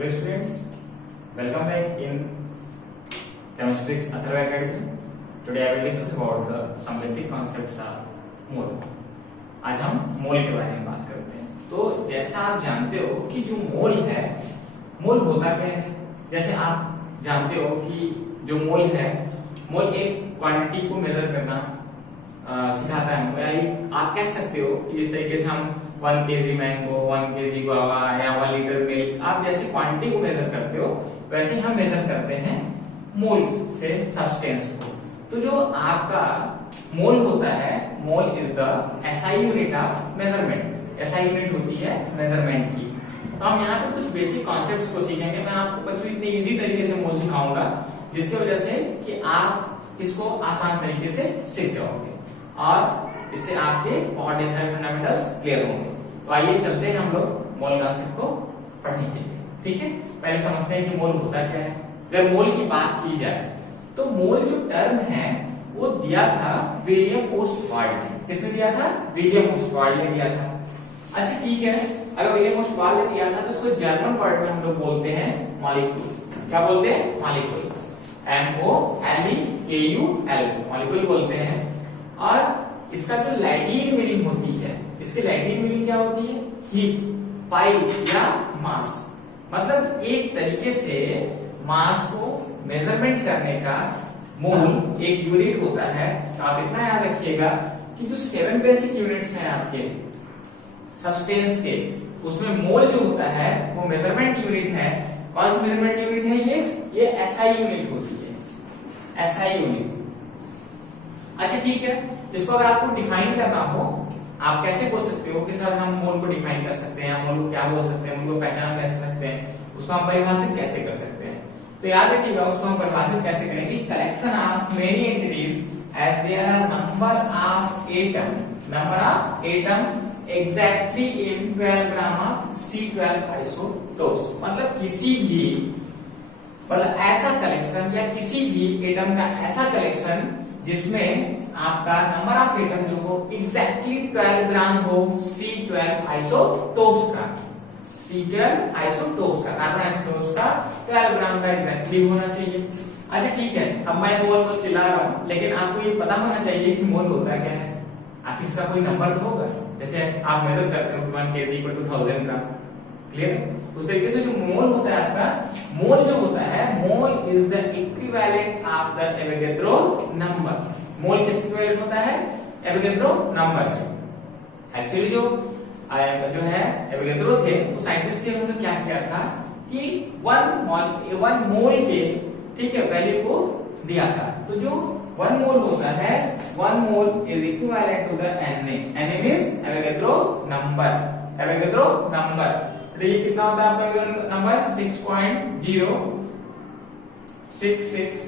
Hello students, welcome back in Chemistry Atharva Academy. Today I will discuss about some basic concepts of mole. आज हम मोल के बारे में बात करते हैं। तो जैसा आप जानते हो कि जो मोल है, मोल होता क्या है? जैसे आप जानते हो कि जो मोल है, मोल एक क्वांटिटी को मेजर करना सिखाता है। आप कह सकते हो कि इस तरीके से हम 1 kg मैंगो, 1 kg गुआवा या 1 लीटर मिल्क, आप जैसे क्वांटिटी को मेजर करते हो वैसे ही हम मेजर करते हैं मोल से सब्सटेंस को। तो जो आपका मोल होता है, mole is the SI unit of measurement. SI unit होती है मेजरमेंट की। तो हम यहाँ पे कुछ बेसिक कॉन्सेप्ट्स को सीखेंगे। मैं आपको बच्चों इतने इजी तरीके से मोल सिखाऊंगा जिसकी वजह से कि आप इसको आसान तरीके से सीख जाओगे और इससे आपके बहुत ढेर सारे फंडामेंटल्स क्लियर होंगे। तो आइए चलते हैं हम लोग मोल कॉन्सेप्ट को पढ़ने के लिए। ठीक है, पहले समझते हैं कि मोल होता क्या है। अगर मोल की बात की जाए तो मोल जो टर्म है वो दिया था विलियम ओस्टवाल्ड ने। किसने दिया था? विलियम ओस्टवाल्ड ने दिया था। अच्छा ठीक है, अगर विलियम ओस्टवाल्ड ने दिया था तो उसको जर्मन वर्ड में हम लोग बोलते हैं मॉलिक्यूल। क्या बोलते हैं? मॉलिक्यूल। MOLECUL मॉलिक्यूल बोलते हैं। और इसका जो लैटिन मीनिंग होती है, इसकी लैटिन मीनिंग क्या होती है? हीप, पाइप या मास। मतलब एक तरीके से मास को मेजरमेंट करने का मोल एक यूनिट होता है। तो आप इतना याद रखिएगा कि जो 7 बेसिक यूनिट्स हैं आपके सब्सटेंस के, उसमें मोल जो होता है वो मेजरमेंट यूनिट है। कौन सी मेजरमेंट यूनिट है? ये एसआई यूनिट होती है, एसआई यूनिट। अच्छा ठीक है, इसको अगर आपको डिफाइन करना हो, आप कैसे बोल सकते हो कि सर हम मोल को डिफाइन कर सकते हैं, मोल को क्या बोल सकते हैं, मोल को पहचान कैसे सकते हैं, उसको हम परिभाषित कैसे कर सकते हैं? तो याद रखिएगा, उसको हम परिभाषित कैसे करेंगे? Collection of many entities as there are number of atom exactly in 12 gram of C12 isotopes. मतलब किसी भी ऐसा कलेक्शन या किसी भी एटम का ऐसा कलेक्शन जिसमें आपका नंबर ऑफ एटम जो हो एग्जैक्टली 12 ग्राम हो C12 आइसोटोप्स का, C12 आइसोटोप्स का, कार्बन आइसोटोप्स का 12 ग्राम का एग्जैक्टली होना चाहिए। अच्छा ठीक है, अब मैं मोल को चिल्ला रहा हूं, लेकिन आपको ये पता होना चाहिए कि मोल होता क्या है। आखिर इसका कोई नंबर तो होगा। जैसे आप मेजर करते हो 1 kg = 1000 ग्राम, क्लियर? उस तरीके से जो मोल होता है आपका, मोल जो होता है, mole is the equivalent of the Avogadro number. Mole किसके इक्विवेलेंट होता है? Avogadro number. एक्चुअली जो है एवोगैड्रो थे, वो साइंटिस्ट थे, उन्होंने क्या किया था कि 1 मोल के, ठीक है, वैल्यू को दिया था। तो जो 1 मोल होता है, 1 mole is equivalent to the Na। Na means Avogadro number, Avogadro number. तो ये कितना होता है आपका नंबर? 6.023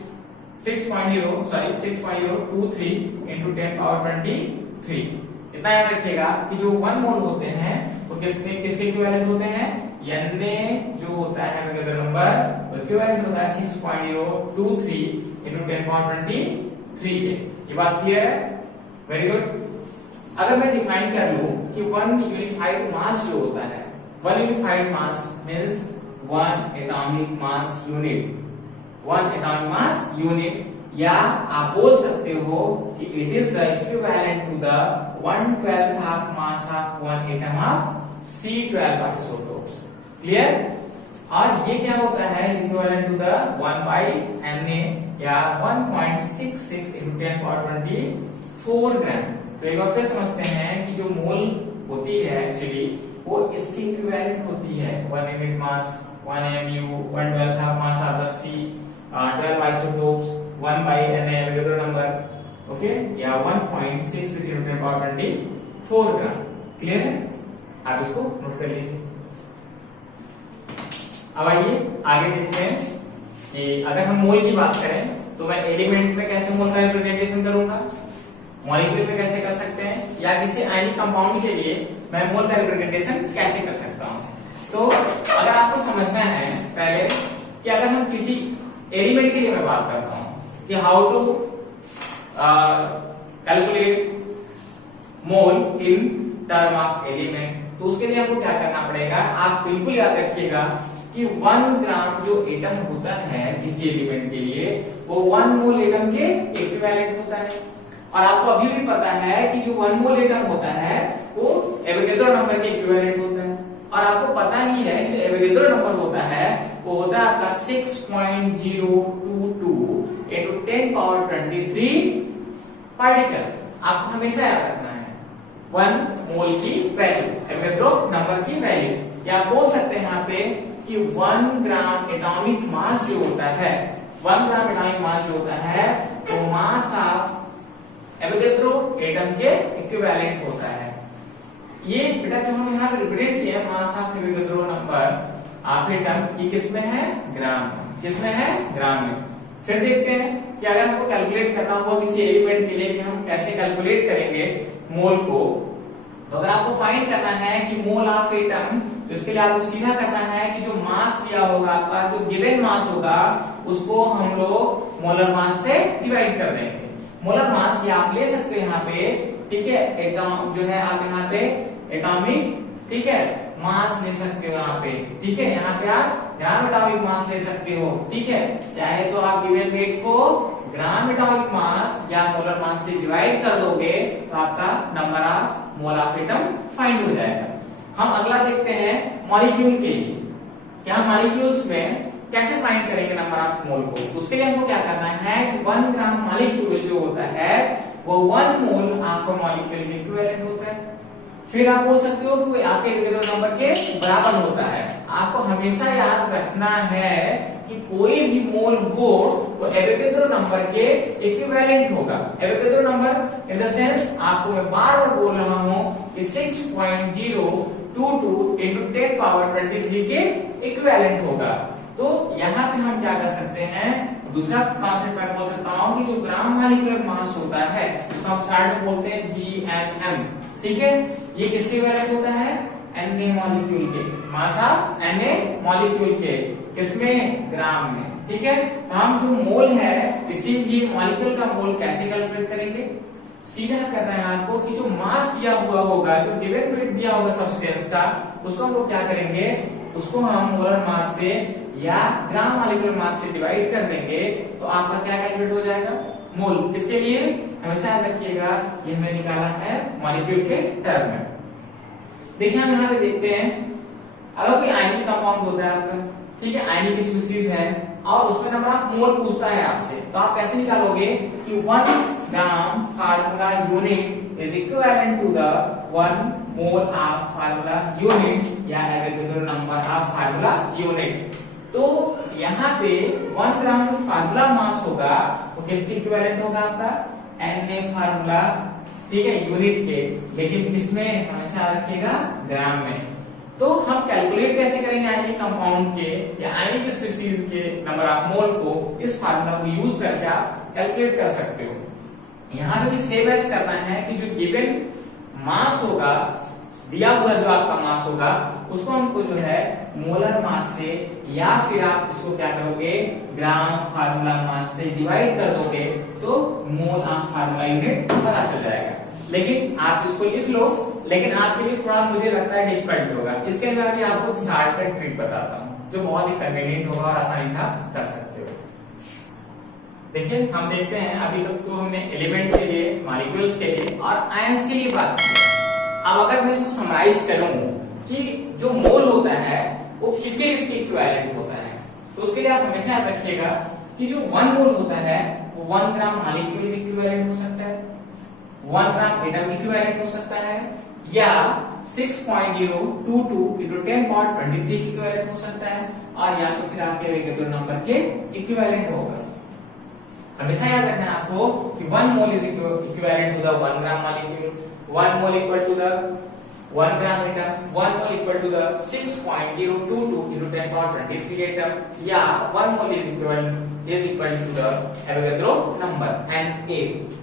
into 10⁻23। इतना याद रखिएगा कि जो 1 मोल होते हैं वो किसके इक्विवेलेंट होते हैं? Na जो होता है एवोगैड्रो नंबर, वो इक्विवेलेंट होता है 6.023 into 10⁻23 के। ये बात क्लियर है? Very good. अगर मैं डिफाइन कर लूं कि 1 यूनिफाइड मास जो होता है, 1 unified mass means 1 atomic mass unit, 1 atomic mass unit, या आप बोल सकते हो कि it is the equivalent to the 1/12 of mass of 1 atom of C12 isotopes. Clear? और ये क्या होता है? इक्विवेलेंट टू द 1/Na या 1.66 into 10⁻24 ग्राम। तो एक बार फिर समझते हैं कि जो मोल होती है एक्चुअली वो इसकी इक्विवेलेंट होती है 1 unit mass, 1 mu, 1/12 of mass of the C12 isotopes, 1/Na Avogadro number, okay, या 1.66 into 10⁻24 ग्राम। क्लियर है? आप इसको नोट कर लीजिए। अब आइए आगे देखते हैं कि अगर हम मोल की बात करें तो मैं एलिमेंट में कैसे मोल का रिप्रेजेंटेशन करूंगा, मॉलिक्यूल में कैसे कर सकते हैं, या किसी आयनिक कंपाउंड के लिए मैं मोल का रिप्रेजेंटेशन कैसे कर सकता हूं। तो अगर आपको समझना है पहले कि अगर हम किसी एलिमेंट के लिए मैं बात करता हूं कि how to calculate mole in term of element, तो उसके लिए आपको क्या करना पड़ेगा? आप बिल्कुल याद रखिएगा कि 1 ग्राम जो एटम होता है किसी एलिमेंट के लिए वो 1 मोल एटम के इक्विवेलेंट होता है। और आपको अभी भी पता है कि जो 1 मोल एटम होता है वो एवोगैड्रो नंबर के इक्विवेलेंट होता है। और आपको पता ही है कि एवोगैड्रो नंबर होता है वो होता है आपका 6.022 into 10 power 23 पार्टिकल। आपको हमेशा याद रखना है 1 मोल की वैल्यू, एवोगैड्रो नंबर की वैल्यू। या आप बोल सकते हैं यहाँ पे कि 1 ग्राम एटॉमिक मास जो होता है, 1 ग्राम एटॉमिक मास जो होता है वो मास ऑफ एवोगैड्रो एटम के इक्विवेलेंट होता है। ये बेटा जो हम यहाँ पे रिप्रेजेंट किया है mass of Avogadro number of atom, ये किसमें है? ग्राम। किसमें है? ग्राम में। फिर देखते हैं कि अगर हमको कैलकुलेट करना होगा किसी एलिमेंट के लिए कि हम कैसे कैलकुलेट करेंगे मोल को। तो अगर आपको फाइंड करना है कि मोल ऑफ एटम, तो इसके लिए आपको सीधा करना है कि जो मास दिया होगा आपका, जो गिवन मास होगा उसको हम लोग मोलर मास से डिवाइड कर देंगे। मोलर मास ये आप ले सकते हो यहाँ पे, ठीक है, एटम जो है आप यहाँ पे एटॉमिक, ठीक है, मास ले सकते हो यहाँ पे, ठीक है, यहाँ पे आप ग्राम एटॉमिक मास ले सकते हो, ठीक है। चाहे तो आप गिवन वेट को ग्राम एटॉमिक मास या मोलर मास से डिवाइड कर दोगे तो आपका number of mole of atom find हो जाएगा। हम अगला देखते हैं मॉलिक्यूल के लिए। क्या मॉलिक्यूल्स में कैसे फाइंड करेंगे नंबर ऑफ मोल को? उसके लिए हमको क्या करना है कि 1 ग्राम मॉलिक्यूल जो होता है वो 1 मोल ऑफ मॉलिक्यूल के इक्विवेलेंट होता है। फिर आप बोल सकते हो कि आपके एवोगैड्रो नंबर के बराबर होता है। आपको हमेशा याद रखना है कि कोई भी मोल हो वो एवोगैड्रो नंबर के इक्विवेलेंट होगा। Avogadro number in the sense आपको मैं बार बार बोल रहा हूं कि 6.022 into 10 power 23 के इक्विवेलेंट होगा। तो यहाँ पे हम क्या कर सकते हैं, दूसरा कॉन्सेप्ट मैं बोल सकता हूँ कि जो ग्राम मॉलिक्यूलर मास होता है इसको हम स्टार्ट में बोलते हैं GMM, ठीक है। ये किसके इक्विवेलेंट होता है? Na मॉलिक्यूल के, मास ऑफ Na मॉलिक्यूल के, किसमें? ग्राम में, ठीक है। तो हम जो मोल है किसी भी मॉलिक्यूल का मोल कैसे कैलकुलेट करेंगे? सीधा करना है आपको कि जो मास दिया हुआ होगा, जो गिवन वेट दिया होगा सब्सटेंस का, उसको हम लोग क्या करेंगे, उसको हम मोलर मास से या ग्राम मॉलिक्यूलर मास से डिवाइड कर देंगे तो आपका क्या कैलकुलेट हो जाएगा? मोल। किसके लिए? हमेशा याद रखिएगा ये हमने निकाला है मॉलिक्यूल के टर्म में। देखिए हम यहाँ पे देखते हैं अगर कोई आयनिक कंपाउंड होता है आपका, ठीक है, आयनिक स्पीशीज है और उसमें नंबर ऑफ मोल पूछता है आपसे, तो आप कैसे निकालोगे कि 1 gram formula unit is equivalent to the 1 mole of formula unit या Avogadro number of formula unit. तो यहाँ पे 1 ग्राम जो फार्मूला मास होगा वो किसके इक्विवेलेंट होगा? आपका Na फार्मूला, ठीक है, यूनिट के, लेकिन किसमें? हमेशा रखिएगा ग्राम में। तो हम कैलकुलेट कैसे करेंगे आयनिक कंपाउंड के या आयनिक स्पीशीज के नंबर ऑफ मोल को? इस फार्मूला को यूज करके आप कैलकुलेट कर सकते हो। यहाँ पे भी सेम एज करना है कि जो गिवन मास होगा, दिया हुआ जो आपका मास होगा उसको हमको जो है मोलर मास से या फिर आप इसको क्या करोगे, ग्राम फार्मूला मास से डिवाइड कर दोगे तो मोल ऑफ फार्मूला यूनिट पता चल जाएगा। लेकिन आप इसको लिख लो, लेकिन आपके लिए थोड़ा मुझे लगता है डिफिकल्ट होगा। इसके लिए मैं आपको शॉर्टकट ट्रिक बताता हूँ जो बहुत ही कन्वीनियंट होगा और आसानी से आप कर सकते हो। देखिए हम देखते हैं अभी तक तो हमने एलिमेंट के लिए, मॉलिक्यूल्स के लिए और आयंस के लिए बात की। अब अगर मैं इसको समराइज करूं कि जो मोल होता है वो किसके इक्विवेलेंट होता है, तो उसके लिए आप हमेशा याद रखिएगा कि जो 1 मोल होता है वो 1 ग्राम मॉलिक्यूल इक्विवेलेंट हो सकता है, 1 ग्राम एटम इक्विवेलेंट हो सकता है, या 6.022 into 10 power 23 इक्विवेलेंट हो सकता है, और या तो फिर आपके एवोगैड्रो नंबर के इक्विवेलेंट होगा। हमेशा याद रखना है आपको कि 1 mole is equivalent to the 1 gram molecule, 1 mole equal to the 1 gram atom, 1 mole equal to the 6.022 into 10 power 23 atom, या 1 mole is equal to the Avogadro number and A।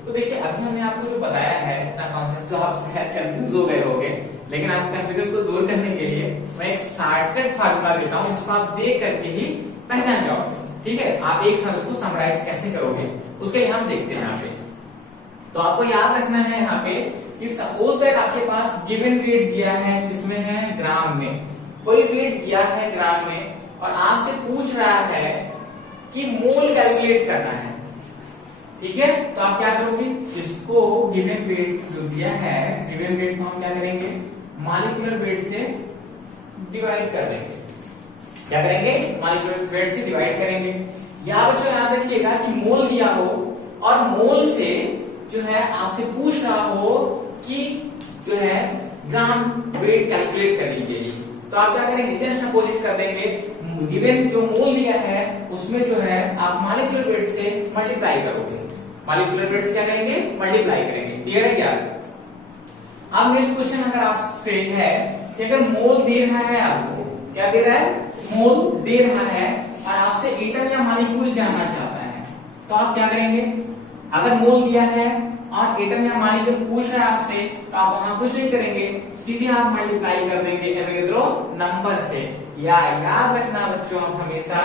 तो देखिए अभी हमने आपको जो बताया है इतना कॉन्सेप्ट जो आप शायद कंफ्यूज हो गए होंगे, लेकिन आपको कंफ्यूजन को दूर करने के लिए मैं एक शॉर्टकट फार्मूला देता हूँ जिसको आप देख करके ही पहचान जाओगे, ठीक है। आप एक साथ उसको समराइज कैसे करोगे उसके लिए हम देखते हैं यहाँ पे। तो आपको याद रखना है यहाँ पे कि सपोज दैट आपके पास गिवन वेट दिया है, किसमें है? ग्राम में। कोई वेट दिया है ग्राम में और आपसे पूछ रहा है कि मोल कैलकुलेट करना है, ठीक है। तो आप क्या करोगे, इसको गिवन वेट जो दिया है, गिवन वेट को हम क्या करेंगे, मॉलिक्यूलर वेट से डिवाइड कर देंगे। क्या करेंगे, मॉलिक्यूलर वेट से डिवाइड करेंगे। या बच्चों याद रखिएगा कि मोल दिया हो और मोल से जो है आपसे पूछ रहा हो कि जो है ग्राम वेट कैलकुलेट करने के लिए, तो आप क्या करेंगे, जस्ट अपोजिट कर देंगे। गिवन जो मोल दिया है उसमें जो है आप मॉलिक्यूलर वेट से मल्टीप्लाई करोगे, मॉलिक्यूलर वेट से क्या करेंगे, मल्टीप्लाई करेंगे। क्लियर है क्या? अब नेक्स्ट क्वेश्चन अगर आपसे है कि अगर मोल दे रहा है, आपको क्या दे रहा है, मोल दे रहा है और आपसे एटम या मॉलिक्यूल जानना चाहता है, तो आप क्या करेंगे, अगर मोल दिया है और एटम या मॉलिक्यूल पूछ रहा है आपसे, तो आप वहां कुछ नहीं करेंगे, सीधे आप मल्टीप्लाई कर देंगे एवोगैड्रो नंबर से। या याद रखना बच्चों आप हमेशा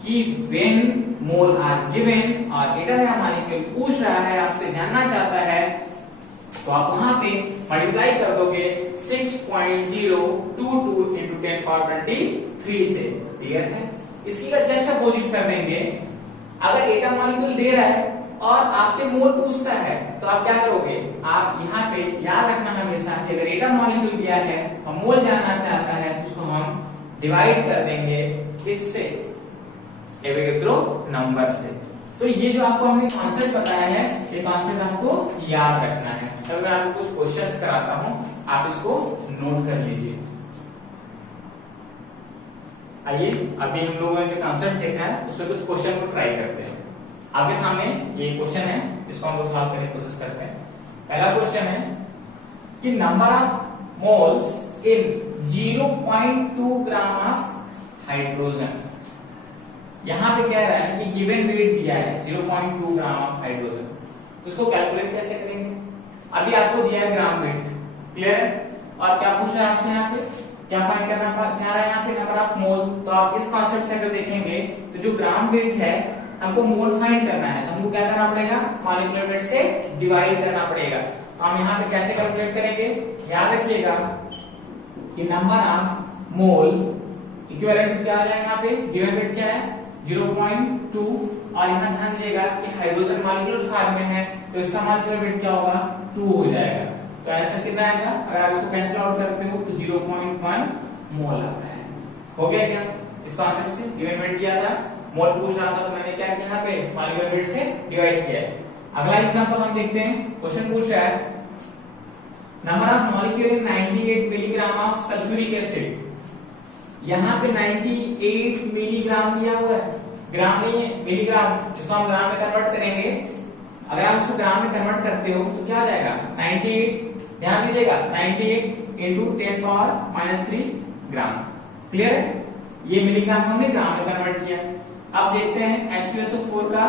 कि व्हेन मोल आर गिवन और एटम या मॉलिक्यूल पूछ रहा है, आपसे जानना चाहता है, तो आप वहां पे मल्टीप्लाई कर दोगे 6.022 into 10 power 23 से। क्लियर है? इसकी का जस्ट अपोजिट कर देंगे। अगर एटम मॉलिक्यूल दे रहा है और आपसे मोल पूछता है, तो आप क्या करोगे, आप यहाँ पे याद रखना हमेशा कि अगर एटम मॉलिक्यूल दिया है और मोल जानना चाहता है, तो उसको हम डिवाइड कर देंगे किससे, एवोगैड्रो नंबर से। तो ये जो आपको हमने कॉन्सेप्ट बताया है, ये कॉन्सेप्ट आपको याद रखना है। तो मैं आपको कुछ क्वेश्चंस कराता हूं, आप इसको नोट कर लीजिए। आइए अभी हम लोगों ने जो कॉन्सेप्ट देखा है उसमें कुछ क्वेश्चन को ट्राई करते हैं। आपके सामने ये क्वेश्चन है, इसको हम लोग सॉल्व करने की कोशिश करते हैं। पहला क्वेश्चन है कि number of moles in 0.2 gram of hydrogen. यहां पे क्या है, ये गिवन वेट दिया है 0.2 ग्राम ऑफ हाइड्रोजन, तो इसको कैलकुलेट कैसे करेंगे। अभी आपको दिया है ग्राम वेट, क्लियर है, और क्या पूछ रहा है आपसे, यहाँ पे क्या फाइंड करना चाह रहा है, यहाँ पे नंबर ऑफ मोल। तो आप इस कॉन्सेप्ट से अगर देखेंगे तो जो ग्राम वेट है हमको मोल फाइंड करना है, तो हमको क्या करना पड़ेगा, मॉलिक्यूलर वेट से डिवाइड करना पड़ेगा। तो हम यहाँ पे कैसे कैलकुलेट करेंगे, याद रखिएगा कि नंबर ऑफ मोल इक्विवेलेंट क्या है, यहाँ पे गिवन वेट क्या है 0.2, और यहाँ ध्यान दीजिएगा कि हाइड्रोजन मॉलिक्यूलर फॉर्म में है, तो इसका मॉलिक्यूलर वेट क्या होगा, 2 हो जाएगा। तो आंसर कितना आएगा, अगर आप इसको कैंसिल आउट करते हो तो 0.1 मोल आता है। हो गया क्या, इस कॉन्सेप्ट से गिवन वेट दिया था, मोल पूछ रहा था, तो मैंने क्या किया, यहाँ पे मॉलिक्यूलर वेट से डिवाइड किया है। अगला एग्जांपल हम देखते हैं। क्वेश्चन पूछ रहा है number of molecule in 98 milligram of sulphuric acid. यहाँ पे 98 मिलीग्राम दिया हुआ है, ग्राम नहीं है, मिलीग्राम, जिसको हम ग्राम में कन्वर्ट करेंगे। अगर आप इसको ग्राम में कन्वर्ट करते हो तो क्या आ जाएगा, 98, ध्यान दीजिएगा 98 इंटू 10 पावर -3 ग्राम। क्लियर है, ये मिलीग्राम को हमने ग्राम में कन्वर्ट किया। अब देखते हैं H2SO4 का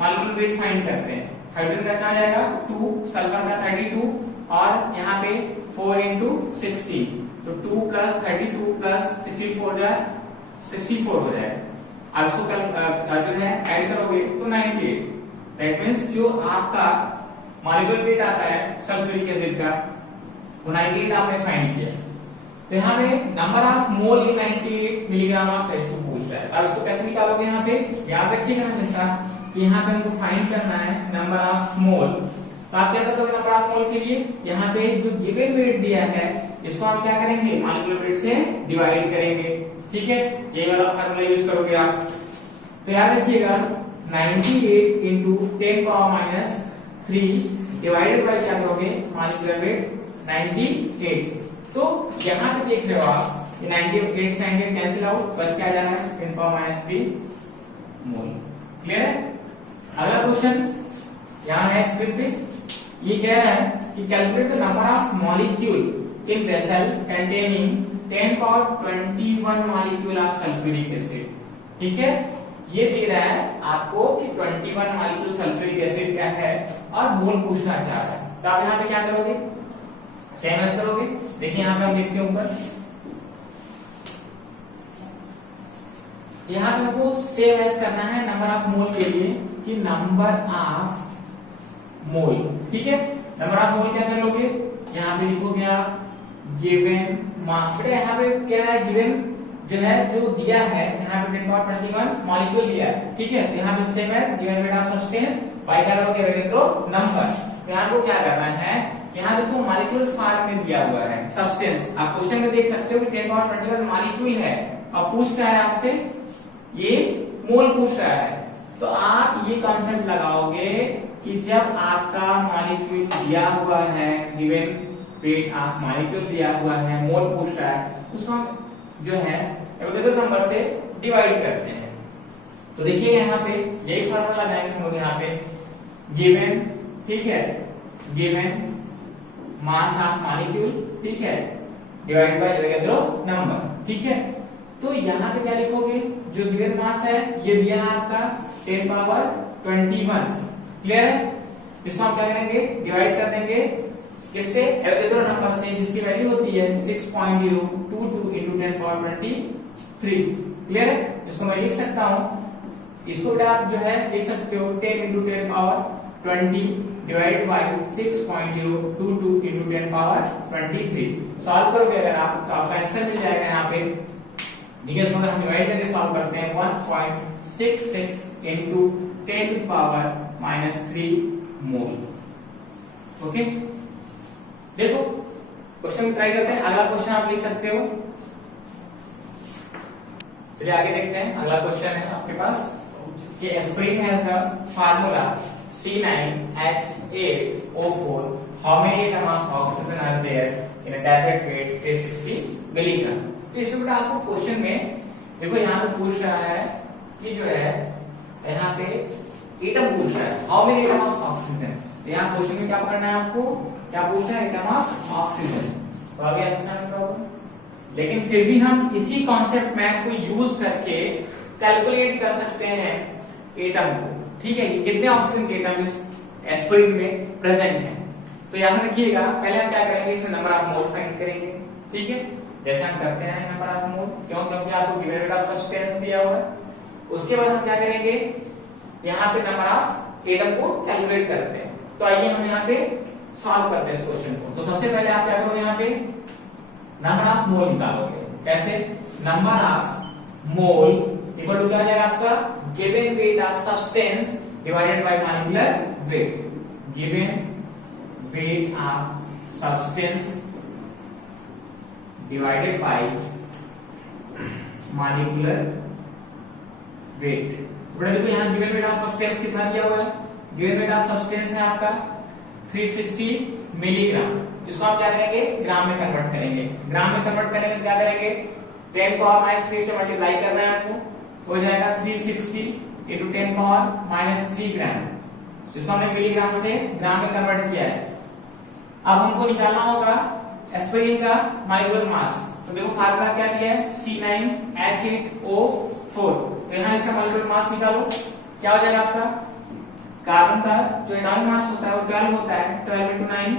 मॉलिक्यूलर वेट फाइंड करते हैं। हाइड्रोजन का कहाँ जाएगा 2, सल्फर का 32, और यहाँ पे 4 इंटू 16, तो 2 प्लस 32 प्लस 64 जो है 64 हो जाएगा। अब इसको जो है ऐड करोगे तो 98, दैट मींस जो आपका मॉलिक्यूलर वेट आता है सल्फ्यूरिक एसिड का वो 98 आपने फाइंड किया। तो यहाँ पे number of mole in 98 milligram of H2 पूछ रहा है। अब इसको कैसे निकालोगे, यहाँ पे याद रखिएगा हमेशा कि यहाँ पे हमको फाइंड करना है नंबर ऑफ मोल। तो आप क्या करते हो नंबर ऑफ मोल के लिए, यहाँ पे जो गिवन वेट दिया है इसको हम क्या करेंगे, मॉलिक्यूलर वेट से डिवाइड करेंगे। ठीक है, ये वाला फार्मूला यूज करोगे आप। तो याद रखिएगा 98 इंटू 10 पावर -3 डिवाइडेड बाय क्या करोगे, मॉलिक्यूलर वेट 98। तो यहाँ पे देख रहे हो आप 98 से 98 कैंसिल आउट, बस क्या जाना है 10 पावर -3 मोल। क्लियर है। अगला क्वेश्चन यहाँ है स्क्रीन पे, ये कह रहा है कि calculate the number of molecule in vessel containing 10 power 21 molecule of sulphuric acid. ठीक है, ये दे रहा है आपको कि 21 मॉलिक्यूल सल्फ्यूरिक एसिड का है और मोल पूछना चाह रहा है। तो आप यहाँ पे क्या करोगे, सेम एज करोगे। देखिए यहाँ पे हम लिखते हैं ऊपर, यहाँ पे हमको सेम एज करना है नंबर ऑफ मोल के लिए कि नंबर ऑफ मोल। ठीक है, नंबर ऑफ मोल क्या कर लोगे, यहाँ पे लिखोगे आप गिवन मास। यहाँ पे क्या है, गिवन जो है जो दिया है यहाँ पे 1021 मॉलिक्यूल दिया है, ठीक है। तो यहाँ पे same as given weight of substance by क्या करोगे एवोगैड्रो नंबर। तो यहाँ को क्या करना है, यहाँ देखो मॉलिक्यूल फॉर्म में दिया हुआ है सब्सटेंस, आप क्वेश्चन में देख सकते हो कि 1021 मॉलिक्यूल है। अब पूछ रहा है आपसे ये मोल पूछ रहा है, तो आप ये कॉन्सेप्ट लगाओगे कि जब आपका मॉलिक्यूल दिया हुआ है, गिवन वेट ऑफ मॉलिक्यूल दिया हुआ है, मोल पूछ रहा है, उसको हम जो है एवोगैड्रो नंबर से डिवाइड करते हैं। तो देखिए यहाँ पे यही फार्मूला लगाएंगे हम लोग यहाँ पे, गिवन, ठीक है, गिवन मास ऑफ मॉलिक्यूल, ठीक है, डिवाइड बाय एवोगैड्रो नंबर, ठीक है। तो यहाँ पे क्या लिखोगे, जो गिवन मास है ये दिया है आपका 10 पावर 21, क्लियर है। इसको हम क्या करेंगे, डिवाइड कर देंगे किससे, एवोगैड्रो नंबर से, जिसकी वैल्यू होती है 6.022 into 10 पावर 23, क्लियर है। इसको मैं लिख सकता हूं, इसको बेटा आप जो है लिख सकते हो 10 into 10 power 20 divide by 6.022 into 10 power 23। Solve करोगे अगर आप तो आपका आंसर मिल जाएगा यहाँ पे। देखिए इसको हम डिवाइड करके सॉल्व करते हैं, 1.66 into 10 पावर -3 मोल। ओके, देखो क्वेश्चन ट्राई करते हैं। अगला क्वेश्चन आप लिख सकते हो, चलिए आगे देखते हैं। अगला क्वेश्चन है आपके पास कि aspirin has the formula C9H8O4, how many atom of oxygen are there in a tablet weight 360 milligram. तो इसमें बेटा आपको क्वेश्चन में देखो यहाँ पे पूछ रहा है कि जो है यहाँ पे एटम पूछ रहा है, how many atom of oxygen. तो यहाँ क्वेश्चन में क्या करना है आपको, क्या पूछ रहा है, एटम ऑफ ऑक्सीजन। तो आगे आंसर प्रॉब्लम, लेकिन फिर भी हम इसी कॉन्सेप्ट मैप को यूज करके कैलकुलेट कर सकते हैं एटम को, ठीक है, कितने ऑक्सीजन के एटम इस एस्पिरिन में प्रेजेंट है। तो यहाँ रखिएगा, पहले हम क्या करेंगे, इसमें नंबर ऑफ मोल फाइंड करेंगे, ठीक है, जैसे हम करते हैं नंबर ऑफ मोल, क्यों, क्योंकि आपको गिवन वेट ऑफ सब्सटेंस दिया हुआ है। उसके बाद हम क्या करेंगे, यहाँ पे नंबर ऑफ एटम को कैलकुलेट करते हैं। तो आइए हम यहाँ पे सॉल्व करते हैं इस क्वेश्चन को। तो सबसे पहले आप क्या करोगे, यहाँ पे नंबर ऑफ मोल निकालोगे। कैसे, number of mole equal to क्या हो जाएगा आपका, given weight of substance divided by molecular weight. Given weight of substance divided by molecular weight. बेटा देखो यहाँ गिवन वेट ऑफ सब्सटेंस कितना दिया हुआ है, गिवन वेट ऑफ सब्सटेंस है आपका 360 मिलीग्राम। इसको आप क्या करेंगे, ग्राम में कन्वर्ट करेंगे। ग्राम में कन्वर्ट करेंगे क्या करेंगे, 10 पावर -3 से मल्टीप्लाई करना है आपको, तो हो जाएगा 360 into 10 पावर -3 ग्राम, जिसको हमने मिलीग्राम से ग्राम में कन्वर्ट किया है। अब हमको निकालना होगा एस्पिरिन का मॉलिक्यूलर मास। तो देखो फार्मूला क्या दिया है, C9H8O4। तो यहाँ इसका मॉलिक्यूलर मास निकालो, क्या हो जाएगा आपका, कार्बन का जो एटॉमिक मास होता है वो 12 होता है, 12 into 9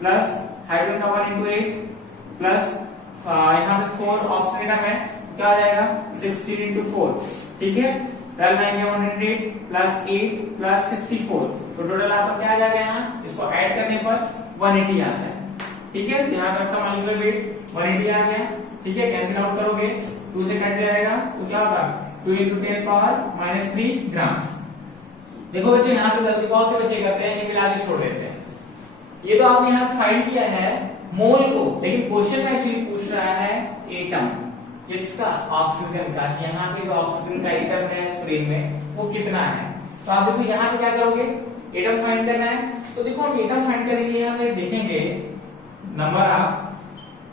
प्लस हाइड्रोजन का 1 into 8 प्लस यहाँ पे 4 ऑक्सीजन है, क्या हो जाएगा 16 into 4, ठीक है। 12 9 में 108 प्लस 8 प्लस 64, तो टोटल आपका क्या आ जाएगा, यहाँ इसको ऐड करने पर 180 आता है, ठीक है। यहाँ पे आपका मॉलिक्यूलर वेट 180 आ गया, ठीक है। कैंसिल आउट करोगे 2 से कट जाएगा, तो क्या होगा 2 into 10 पावर -3 ग्राम। देखो बच्चों यहाँ पे गलती बहुत से बच्चे करते हैं, ये मिला के छोड़ देते हैं। ये तो आपने यहाँ फाइंड किया है मोल को, लेकिन क्वेश्चन में एक्चुअली पूछ रहा है एटम, किसका, ऑक्सीजन का। यहाँ पे जो ऑक्सीजन का एटम है एस्पिरिन में वो कितना है। तो आप देखो यहाँ पे क्या करोगे, एटम फाइंड करना है। तो देखो हम एटम फाइंड करेंगे, यहाँ पे देखेंगे नंबर ऑफ,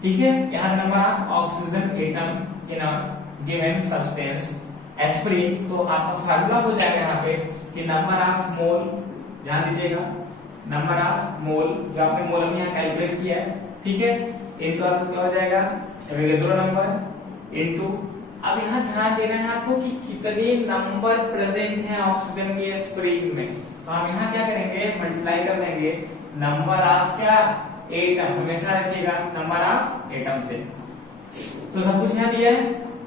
ठीक है, यहाँ number of oxygen atom in a given substance aspirin. तो आपका फार्मूला हो जाएगा यहाँ पे कि नंबर ऑफ मोल, ध्यान दीजिएगा, नंबर ऑफ मोल जो आपने मोल में यहाँ कैलकुलेट किया है, ठीक है, इनटू आपको क्या हो जाएगा एवोगैड्रो नंबर इनटू। अब यहाँ ध्यान देना है आपको कि कितने नंबर प्रेजेंट हैं ऑक्सीजन के एस्पिरिन में। तो हम यहाँ क्या करेंगे, मल्टीप्लाई कर देंगे नंबर ऑफ क्या, एटम, हमेशा रखिएगा नंबर ऑफ एटम से। तो सब कुछ यहाँ दिया है,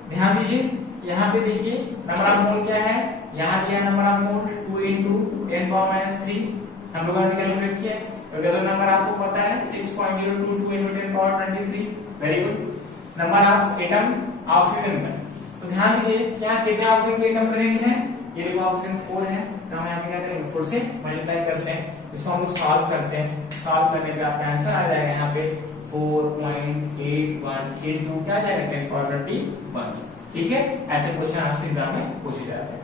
ध्यान दीजिए। यहाँ पे देखिए नंबर ऑफ मोल क्या है, यहाँ दिया number of mole 2 into 10 power -3, हम लोगों ने कैलकुलेट किया है। तो नंबर आपको पता है 6.022 into 10 power 23, very good. Number of atom oxygen का। तो ध्यान दीजिए क्या कितने ऑक्सीजन के एटम प्रेजेंट है, ये देखो ऑक्सीजन 4 है, तो हम यहाँ पे क्या करेंगे 4 से मल्टीप्लाई करते हैं, इसको हम लोग सॉल्व करते हैं, सॉल्व करने पे आपका आंसर आ जाएगा यहाँ पे 4.8182 क्या आ जाएगा 10^21। ठीक है, ऐसे क्वेश्चन आपसे एग्जाम में पूछे जाते हैं।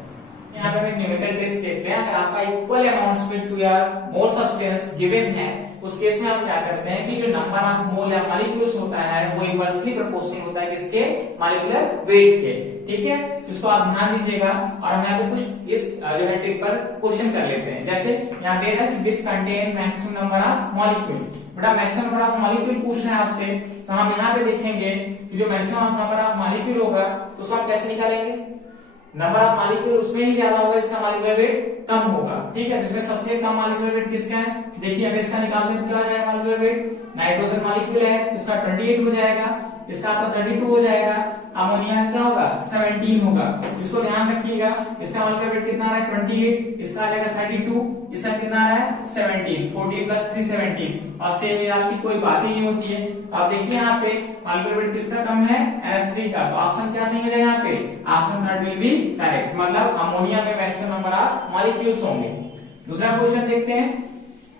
यहाँ पे हम एक न्यूमेरिकल ट्रिक्स देखते हैं, अगर आपका equal amount split to your mole substance given है, उस केस में हम क्या करते हैं कि जो नंबर ऑफ मोल या मॉलिक्यूल्स होता है वो इनवर्सली प्रोपोर्शनल होता है किसके, मॉलिक्यूलर वेट के। ठीक है, इसको आप ध्यान दीजिएगा और हम यहाँ पे कुछ इस जो है ट्रिक पर क्वेश्चन कर लेते हैं। जैसे यहाँ दे रहा है कि which contain maximum number of molecule, बेटा मैक्सिमम नंबर ऑफ मॉलिक्यूल पूछ रहे हैं आपसे, तो हम यहाँ पे देखेंगे कि जो मैक्सिमम नंबर ऑफ मॉलिक्यूल होगा उसको हम कैसे निकालेंगे, नंबर ऑफ मॉलिक्यूल उसमें ही ज्यादा होगा, इसका मॉलिक्यूलर वेट कम होगा। ठीक है, जिसमें सबसे कम मॉलिक्यूलर वेट किसका है, देखिए अगर इसका निकालते हैं तो क्या हो जाएगा मॉलिक्यूलर वेट, नाइट्रोजन मॉलिक्यूल है इसका 28 हो जाएगा, इसका आपका 32 हो जाएगा, अमोनिया क्या होगा 17 होगा। इसको ध्यान रखिएगा, इसका मॉलिक्यूलर वेट कितना आ रहा है 28, इसका आ जाएगा 32, इसका कितना आ रहा है 17, 14 + 3 17, और सेम की कोई बात ही नहीं होती है। आप देखिए यहाँ पे मॉलिक्यूलर वेट किसका कम है, NH3 का, तो ऑप्शन क्या सही हो जाएगा यहाँ पे, option third will be correct, मतलब अमोनिया में मैक्सिमम नंबर ऑफ मॉलिक्यूल्स होंगे। दूसरा क्वेश्चन देखते हैं,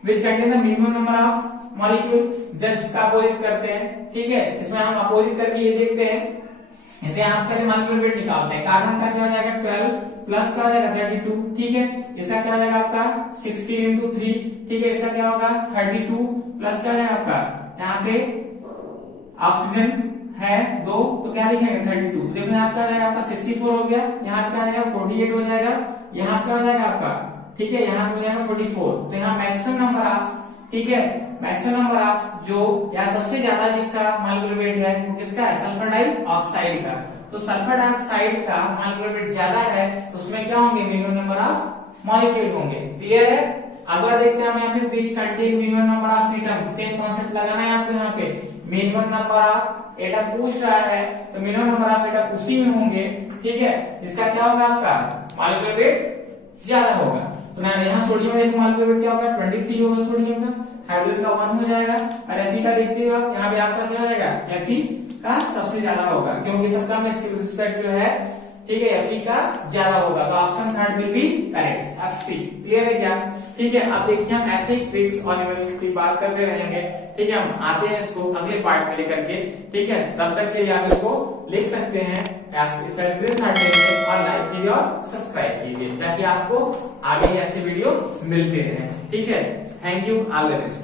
which contain the minimum number of molecule, just का अपोजिट करते हैं। ठीक है, इसमें हम अपोजिट करके ये देखते हैं, इसे हम पहले मॉलिक्यूलर वेट निकालते हैं, कार्बन का क्या हो जाएगा 12 प्लस का हो जाएगा 32। ठीक है, इसका क्या हो जाएगा आपका 16 × 3। ठीक है, इसका क्या होगा 32 प्लस का है आपका, यहाँ पे ऑक्सीजन है 2, तो क्या लिखेंगे 32, देखो यहाँ क्या हो जाएगा आपका 64 हो गया, यहाँ पे क्या हो जाएगा 48 हो जाएगा, यहाँ क्या हो जाएगा आपका, ठीक है यहाँ पे हो जाएगा 44। तो यहाँ मैक्सिमम नंबर ऑफ, ठीक है मैक्सिमम नंबर ऑफ जो या सबसे ज्यादा जिसका मॉलिक्यूलर वेट है वो किसका है, सल्फर डाइऑक्साइड का। तो सल्फर डाइऑक्साइड का मॉलिक्यूलर वेट ज्यादा है, तो उसमें क्या होंगे मिनिमम नंबर ऑफ मॉलिक्यूल होंगे। क्लियर है, अगला देखते हैं हम यहाँ पे which contain minimum number of atom, same concept लगाना है आपको, यहाँ पे मिनिमम नंबर ऑफ एटम पूछ रहा है तो मिनिमम नंबर ऑफ एटम उसी में होंगे। ठीक है, इसका क्या होगा आपका मॉलिक्यूलर वेट ज्यादा होगा। तो ना यहाँ सोडियम में मॉलिक्यूलर वेट क्या होगा 23 होगा सोडियम का, हाइड्रोजन का 1 हो जाएगा, और Fe का देखते हो आप यहाँ पे आपका क्या हो जाएगा Fe का सबसे ज्यादा होगा, क्योंकि सबका में इसके रिस्पेक्ट जो है ठीक है Fe का ज्यादा होगा, तो option third will be correct Fe। Clear है क्या? ठीक है, अब देखिए हम ऐसे ही ट्रिक्स और न्यूमेरिकल की बात करते रहेंगे। ठीक है, हम आते हैं इसको अगले पार्ट में लेकर के। ठीक है, तब तक के लिए आप इसको लिख सकते हैं, इसका स्क्रीनशॉट लीजिए और लाइक कीजिए और सब्सक्राइब कीजिए ताकि आपको आगे ऐसे वीडियो मिलते रहे। ठीक है, thank you, all the best.